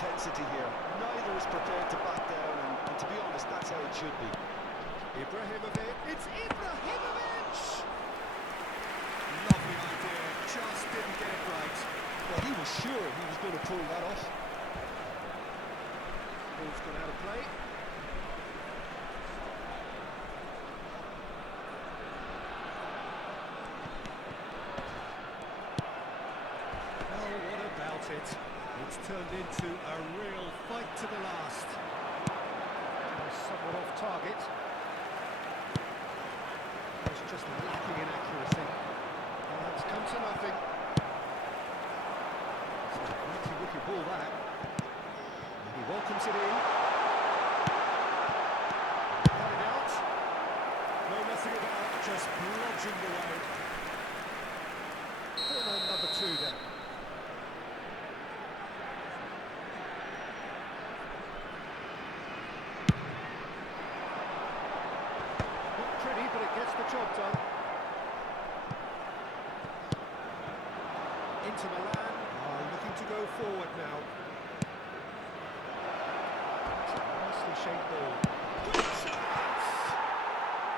intensity here. Neither is prepared to back down, and to be honest, that's how it should be. Ibrahimovic, it's Ibrahimovic! Lovely idea, just didn't get it right. Well, he was sure he was going to pull that off. Ball's gone out of play. Oh, what about it? It's turned into a real fight to the last. Somewhat off target. It's just lacking in accuracy. And that's come to nothing. It's a pretty wicked ball that. And he welcomes it in. Cut it out. No messing about, just bludgeoned away. Corner number 2 then. But it gets the job done. Inter Milan are looking to go forward now. It's a nicely shaped ball. Good chance!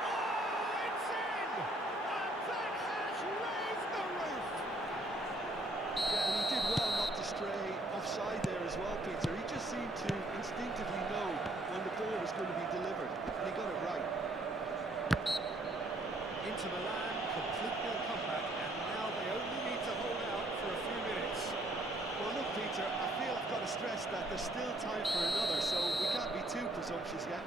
Oh, it's in! And that has raised the roof! Yeah, and he did well not to stray offside there as well, Peter. He just seemed to instinctively know when the ball was going to be delivered, and he got it right. Inter Milan complete their comeback, and now they only need to hold out for a few minutes. Well, look, Peter, I feel I've got to stress that there's still time for another, so we can't be too presumptuous yet.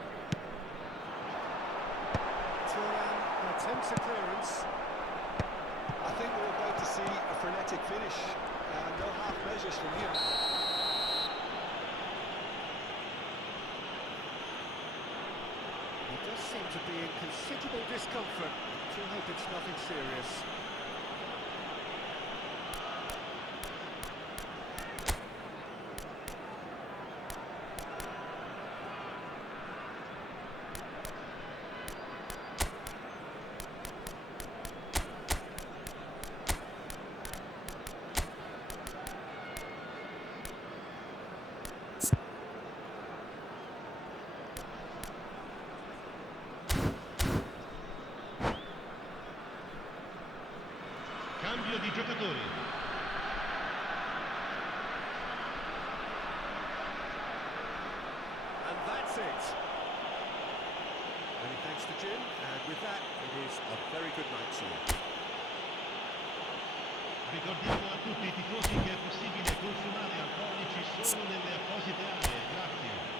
Thuram attempts a clearance. I think we're about to see a frenetic finish, and no half measures from here. He does seem to be in considerable discomfort. I hope it's nothing serious. Cambio di giocatori. And that's it. Many thanks to Jim, and with that, it is a very good night to you. Ricordiamo a tutti i tifosi che è possibile consumare alcolici solo nelle apposite aree. Grazie.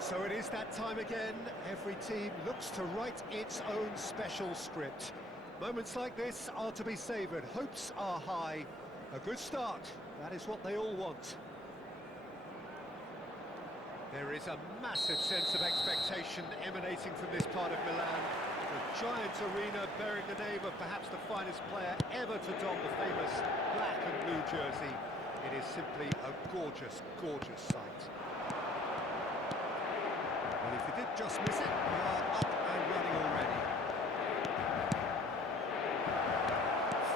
So it is that time again. Every team looks to write its own special script. Moments like this are to be savoured. Hopes are high. A good start. That is what they all want. There is a massive sense of expectation emanating from this part of Milan. The giant arena bearing the name of perhaps the finest player ever to don the famous black and blue jersey. It is simply a gorgeous, gorgeous sight. Well, if you did just miss it, we are up and running already.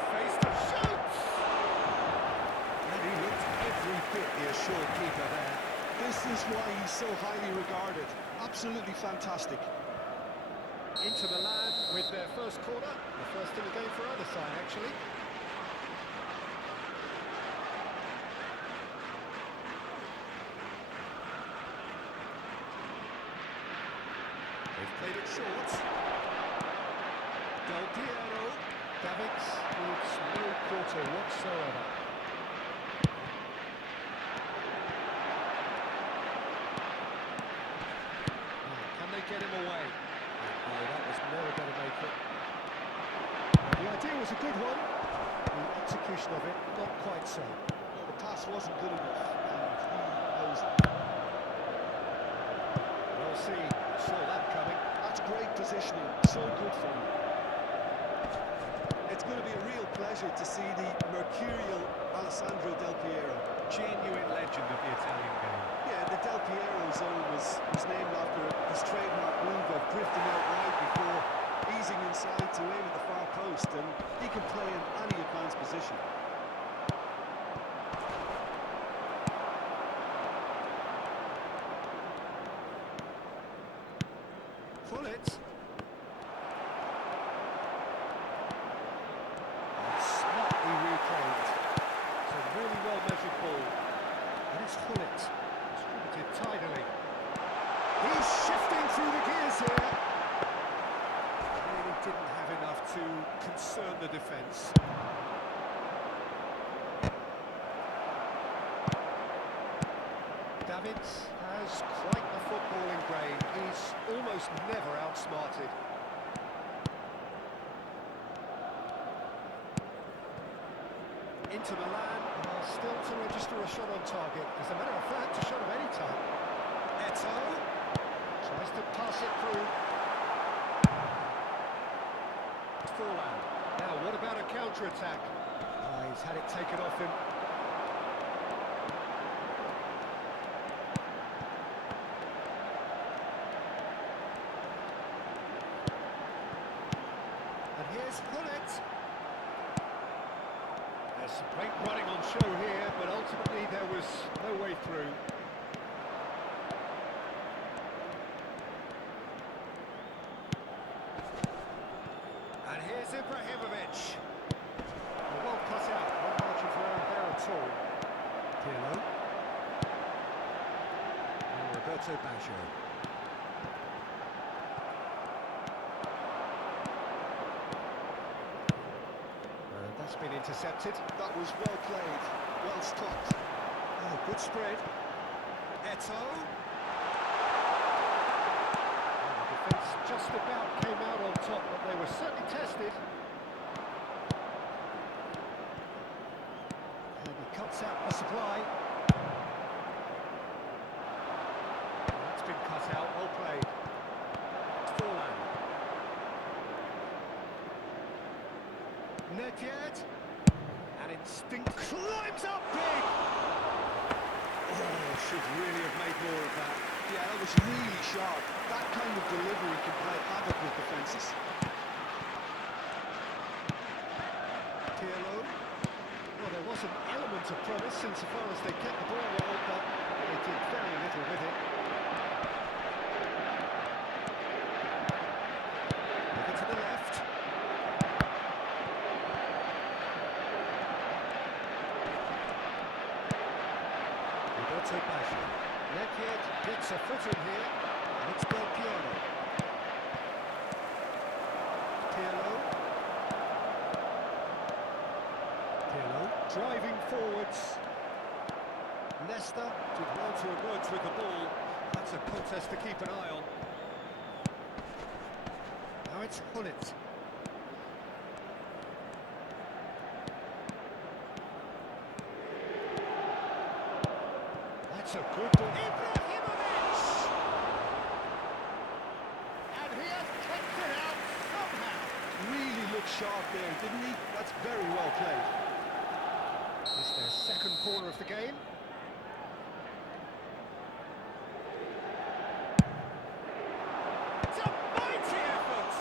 Face to shoots! And he looked every bit the assured keeper there. This is why he's so highly regarded. Absolutely fantastic. Inter Milan with their first corner. The first in the game for either side, actually. They've played it short. Del Piero. Davids needs no quarter whatsoever. Can they get him away? No, that was never going to make it. The idea was a good one. The execution of it, not quite so. Well, the pass wasn't good enough, and he knows it. We'll see. Saw that coming. That's great positioning, so good for him. It's going to be a real pleasure to see the mercurial Alessandro Del Piero. Genuine legend of the Italian game. Yeah, the Del Piero zone was named after his trademark move of drifting out wide before easing inside to aim at the far post, and he can play in any advanced position. Fullet. Smartly reclaimed. It's a really well-measured ball. And it's Fullet. Distributed tidily. He's shifting through the gears here. Really didn't have enough to concern the defence. Davids has quite the footballing brain. He's almost never outsmarted. Inter Milan are still to register a shot on target. As a matter of fact, a shot of any type. Eto'o tries to pass it through. Forlan. Now, what about a counter-attack? He's had it taken off him. And here's Hullet. There's some great running on show here, but ultimately there was no way through. And here's Ibrahimovic. Well cut out, no margin for error there at all. Pirlo. And Roberto Baggio. And that's been intercepted. That was well played, well stopped. Oh, good spread. Eto'o. just about came out on top, but they were certainly tested. And he cuts out the supply. That's been cut out, well played. Forlan. Nedved. And instinct climbs up big! Oh, should really have made more of that. Yeah, that was really sharp. That kind of delivery can play havoc with defences. Pirlo. Well, there was an element of promise insofar as they kept the ball well, but they did very little with it. Over to the left. Roberto Baggio. Nedved gets a foot in here, and it's Del Piero. Pirlo. Pirlo driving forwards. Nesta did well to emerge with the ball. That's a contest to keep an eye on. Now it's Gullit. That's a good ball. Ibrahimovic! And he has kicked it out somehow. Really looked sharp there, didn't he? That's very well played. It's their second corner of the game. It's a mighty effort!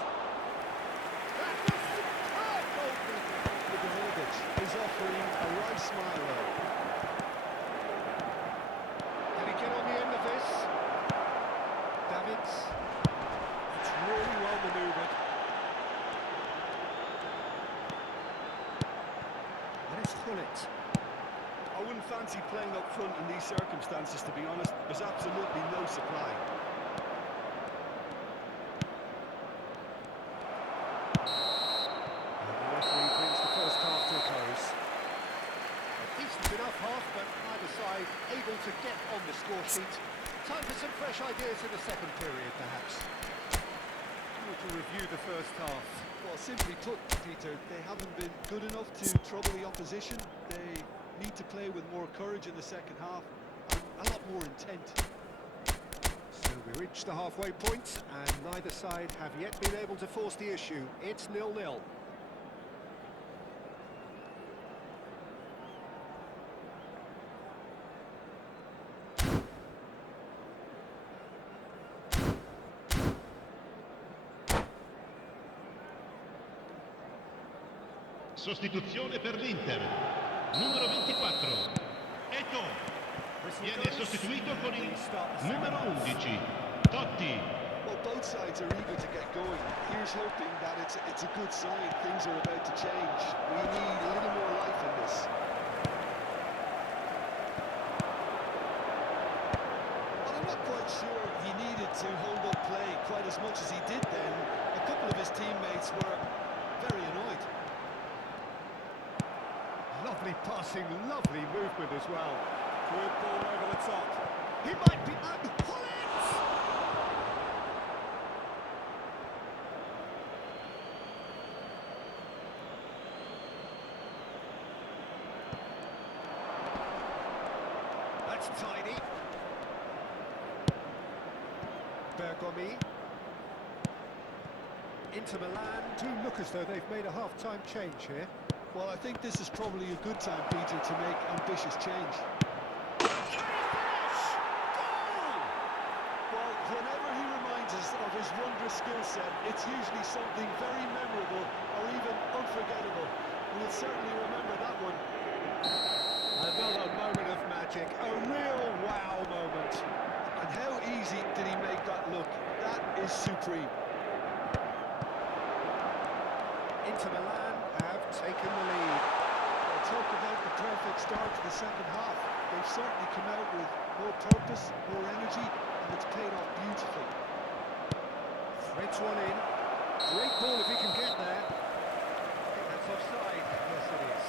That was superb goalkeeping. Ibrahimovic is offering a right smile there. Can he get on the end of this? Davids. It's really well manoeuvred. And it's Gullit. I wouldn't fancy playing up front in these circumstances, to be honest. There's absolutely no supply. And the referee brings the first half to a close. A decent enough half, but neither side able to get on the score sheet. Time for some fresh ideas in the second period, perhaps. To review the first half. Well, simply put, Peter, they haven't been good enough to trouble the opposition. They need to play with more courage in the second half and a lot more intent. So we reach the halfway point, and neither side have yet been able to force the issue. It's 0-0. Sostituzione per l'Inter. Numero 24. Eto'o. Viene sostituito con il numero 11. Totti. Well, both sides are eager to get going. Here's hoping that it's a good sign. Things are about to change. We need a little more life in this. Well, I'm not quite sure he needed to hold up play quite as much as he did then. A couple of his teammates were very annoyed. Lovely passing, lovely movement as well. Good ball over the top. He might be... Pull it! That's tidy. Bergomi. Inter Milan do look as though they've made a half-time change here. Well, I think this is probably a good time, Peter, to make ambitious change. Well, whenever he reminds us of his wondrous skill set, it's usually something very memorable or even unforgettable. We'll certainly remember that one. Another moment of magic, a real wow moment. And how easy did he make that look? That is supreme. Inter Milan have taken the lead. Well, talk about the perfect start to the second half. They've certainly come out with more purpose, more energy, and it's paid off beautifully. Threads one in. Great ball if he can get there. I think that's offside. Yes, it is.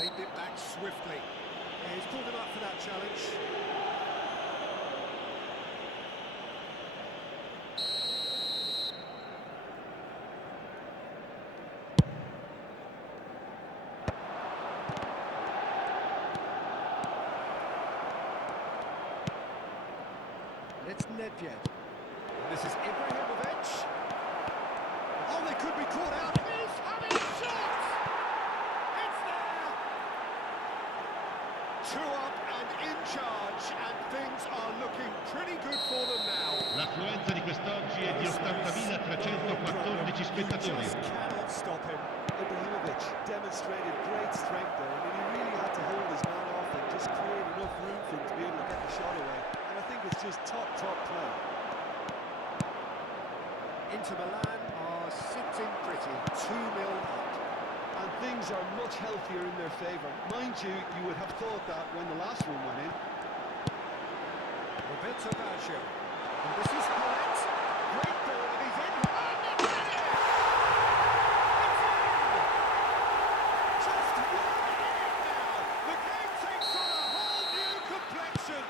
claimed it back swiftly. Yeah, he's pulled him up for that challenge. And it's Nedved. And this is Ibrahimovic. Oh, they could be caught out. He's having a shot! It's there! 2 up and in charge, and things are looking pretty good for them now. L'affluenza di quest'oggi è di 80.314 spettatori. You just cannot stop him. Ibrahimovic demonstrated great strength there. I mean, he really had to hold his man off and just create enough room for him to be able to get the shot away. And I think it's just top play. Inter Milan are sitting pretty, 2-0 up. And things are much healthier in their favour. Mind you, you would have thought that when the last one went in. Roberto Baggio. And this is Hullet. Great ball, and he's in. And it's in! It's in! Just 1 minute now. The game takes on a whole new complexion.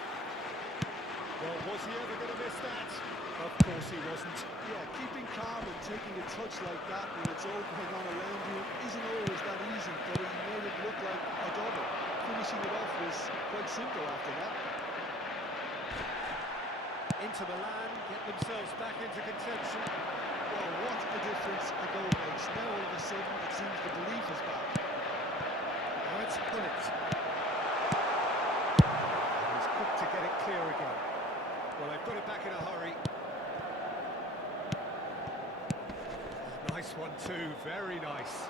Well, was he ever going to miss that? Of course he wasn't. Yeah, keeping calm and taking a touch like that when it's all going on around you isn't always that easy, but he made it look like a double. Finishing it off was quite simple after that. Inter Milan get themselves back into contention. Well, what a difference a goal makes. Now all of a sudden it seems the belief is back. Now it's Hullet. He's quick to get it clear again. Well, they've got it back in a hurry. Nice one too, very nice.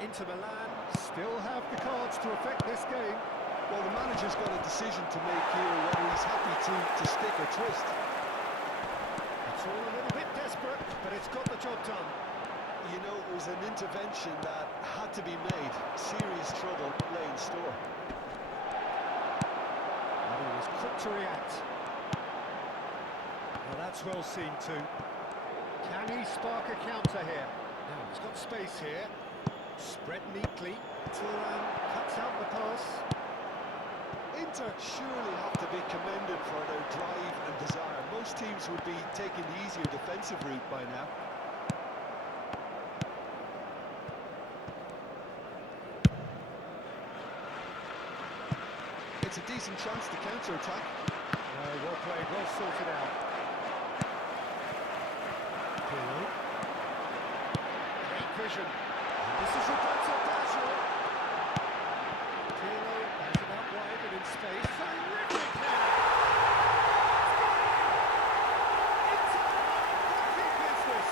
Inter Milan still have the cards to affect this game. Well, the manager's got a decision to make here, whether he's happy to stick or twist. It's all a little bit desperate, but it's got the job done. You know, it was an intervention that had to be made. Serious trouble lay in store. And he was quick to react. Well, that's well seen too. Can he spark a counter here? Now, he's got space here. Spread neatly. Thuram cuts out the pass. Inter surely have to be commended for their drive and desire. Most teams would be taking the easier defensive route by now. It's a decent chance to counter-attack. Well played, well sorted out. Pirlo. Great vision. This is Roberto Baggio. Pirlo has it out wide and in space. Terrific header! Inter back in business.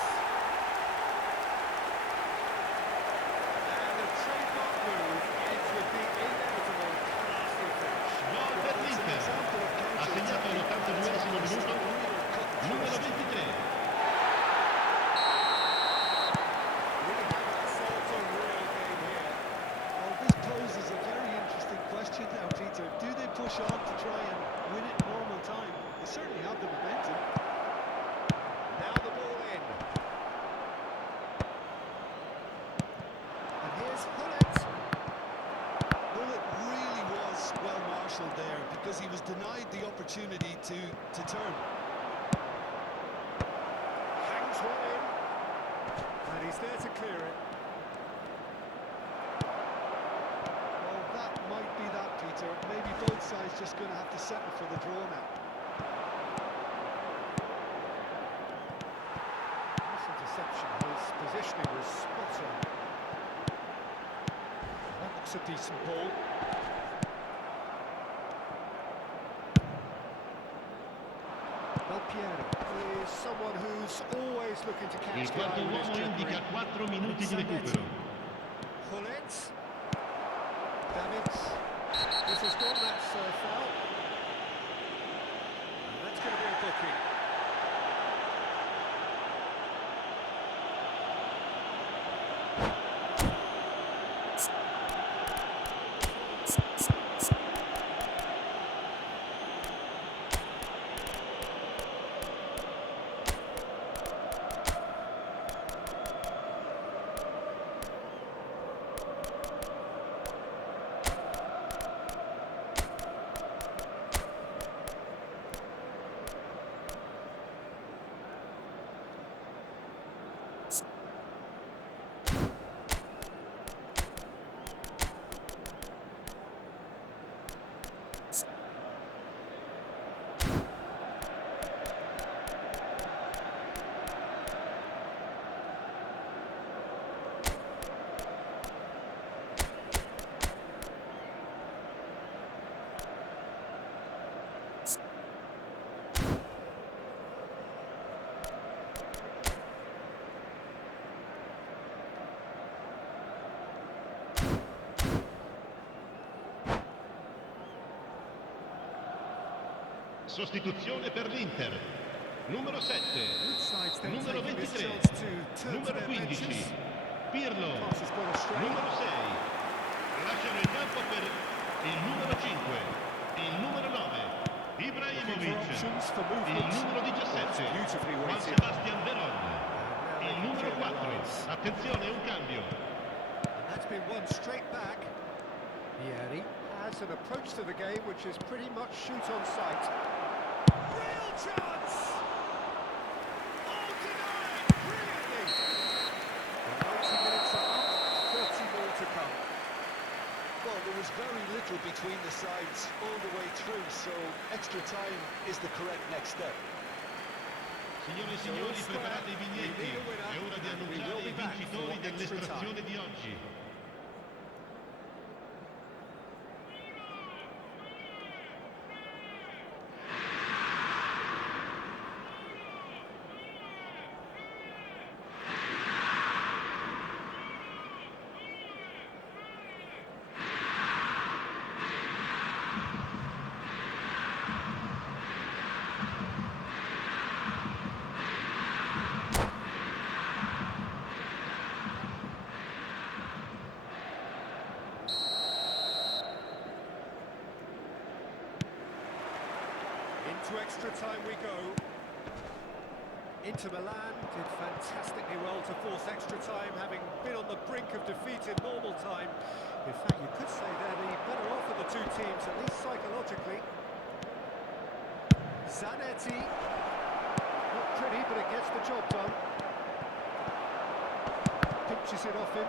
And the trademark move ends with the inevitable classy finish. Gol per l'Inter. Ha segnato all'82esimo minuto. Numero 23. Now, Peter, do they push on to try and win it in normal time? They certainly have the momentum. Now the ball in. And here's Hullet. Hullet really was well marshalled there because he was denied the opportunity to turn. Hangs one in. And he's there to clear it. Might be that, Peter. Maybe both sides just going to have to settle for the draw now. Nice interception. His positioning was spot on. That looks a decent ball. Del Piero is someone who's always looking to catch Il the quarto eye with his uomo indica dribbling. 4 minuti di recupero. Hullet. Davids. This has gone, that's foul. And that's going to be a booking. Sostituzione per l'Inter. Numero 7. Both sides then Numero taking this 23. chance to turn to Numero their 15. benches. Pirlo. Pass has gone astray. Numero 6. Lasciano il campo per il numero 5. Il numero 9. Looking for Ibrahimovic. options for Il movement. numero 17. Beautifully Juan weighted. Sebastian Veron. Il numero 4. Attenzione, un cambio. And that's been won straight back. Vieri has an approach to the game which is pretty much shoot on sight. Real chance! Oh, denied! Brilliantly! The 90 minutes are up, 30 more to come. Well, there was very little between the sides all the way through, so extra time is the correct next step. Signore e signori, preparate i biglietti. È ora di annunciare i vincitori dell'estrazione di oggi. Into extra time we go. Inter Milan did fantastically well to force extra time, having been on the brink of defeat in normal time. In fact, you could say they're the better off of the two teams, at least psychologically. Zanetti. Not pretty, but it gets the job done. Pinches it off him.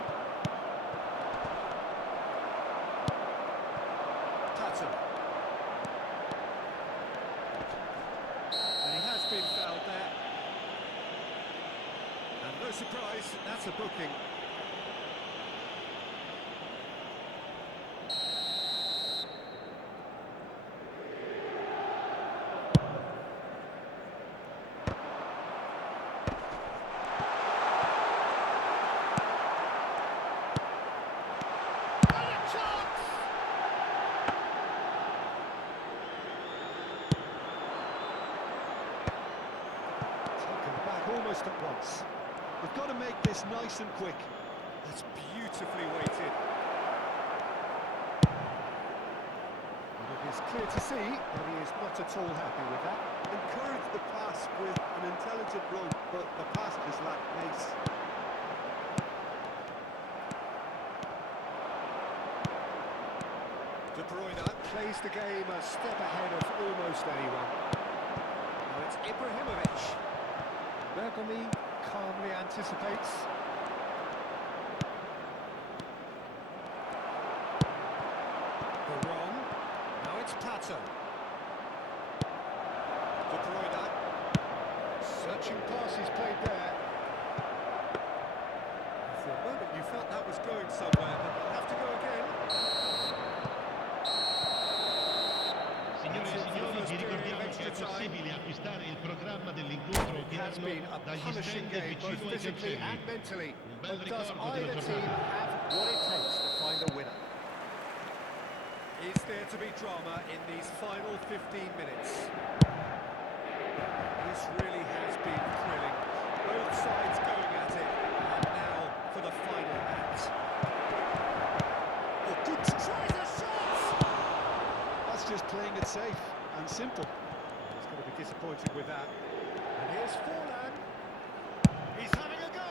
Patton. And he has been fouled there. And no surprise, that's a booking. And a chance! Taken back almost at once. They've got to make this nice and quick. That's beautifully weighted. And it is clear to see that he is not at all happy with that. Encourage the pass with an intelligent run, but the pass has lacked pace. De Bruyne plays the game a step ahead of almost anyone. Now it's Ibrahimovic. Bergomi calmly anticipates. Veron. Now it's Pato. De Bruyne. Searching passes played there. For a moment you felt that was going somewhere, but they'll have to go again. Signore e signori, vi ricordiamo che è possibile acquistare il programma dell'incontro Has been odierno a dagli punishing stand game, both vicino ai physically cancelli. and mentally. Un bel But does ricordo della either team giornata. have what it takes to find a winner? Is there to be drama in these final 15 minutes? This really has been thrilling. Both sides going at it, and now for the final act. Oh, good tries a shot! That's just playing it safe and simple. He's going to be disappointed with that. And here's Forlan. He's having a go.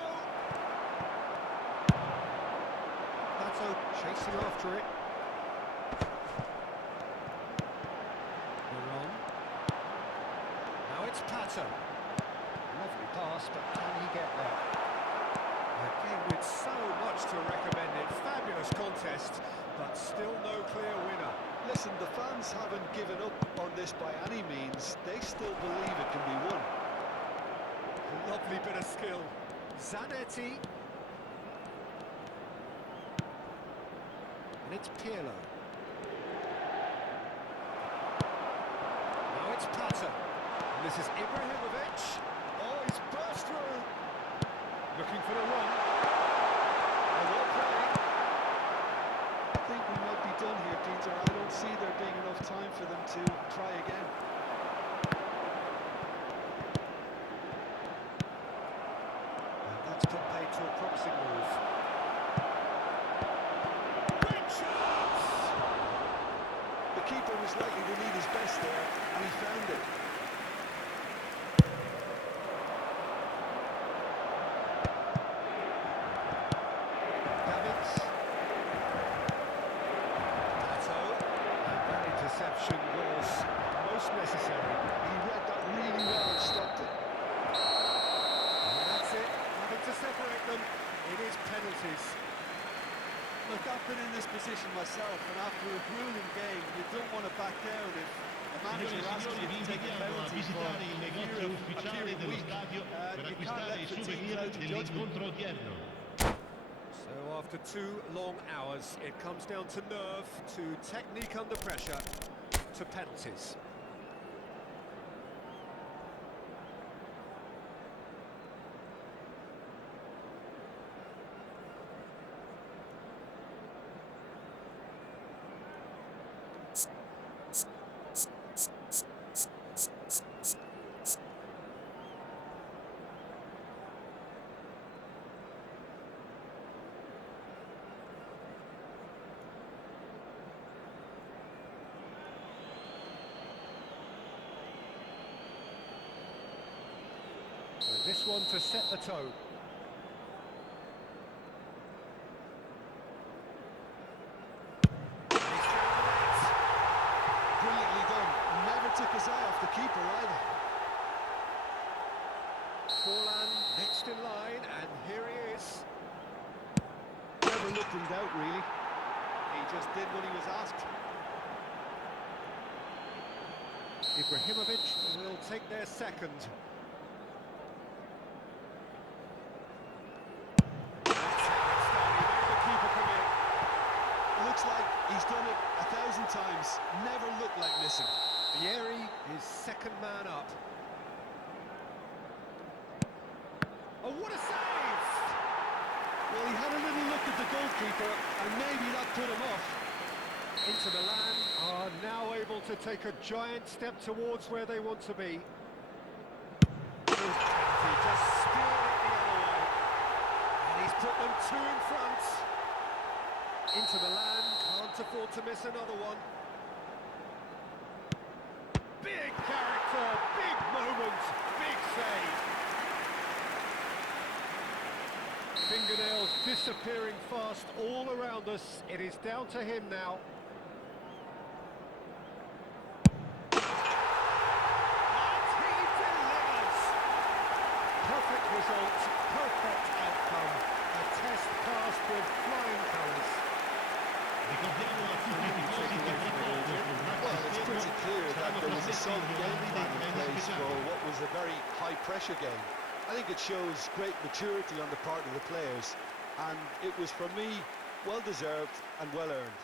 Pato chasing after it. Veron. Now it's Pato. Lovely pass, but can he get there? Again, with so much to recommend it. Fabulous contest, but still no clear winner. Listen, the fans haven't given up on this by any means. They still believe it can be won. Lovely bit of skill. Zanetti. And it's Pirlo. Now it's Pato. And this is Ibrahimovic. Oh, he's burst through. Looking for the run. Oh, well played. I think we might be done here, Peter. I don't see there being enough time for them to try again. to a promising move. Great chance! The keeper was likely to need his best there, and he found it. Davids. Pato. And that interception was most necessary. He read that really well and stopped it. And that's it. Having to separate them, it is penalties. Look, I've been in this position myself, and after a grueling game, you don't want to back down if a manager Signore e asks signori, you vi to take a invitiamo a penalty for visitare il a negozio period ufficiale dello week. stadio per You can't acquistare let i fatigue souvenir cloud your judgment. dell'incontro odierno. So after 2 long hours, it comes down to nerve, to technique under pressure, to penalties. So this one to set the tone. He's found it. Brilliantly done. Never took his eye off the keeper either. Forlan next in line, and here he is. Never looked in doubt, really. He just did what he was asked. Ibrahimovic will take their second. That's how it's done. He made the keeper commit. Looks like he's done it 1,000 times. Never looked like missing. Vieri is second man up. Oh, what a save! Well, he had a little look at the goalkeeper, and maybe that put him off. Inter Milan are now able to take a giant step towards where they want to be. Good penalty, just steered it the other way. And he's put them 2 in front. Inter Milan can't afford to miss another one. Big character, big moment, big save. Fingernails disappearing fast all around us. It is down to him now. And he delivers! Perfect result, perfect outcome. A test passed with flying colours. Ricordiamo a tutti i tifosi che tra poco sul Well, it's pretty clear that there was a solid game plan in place for speciali. what was a very high-pressure game. I think it shows great maturity on the part of the players, and it was, for me, well-deserved and well-earned.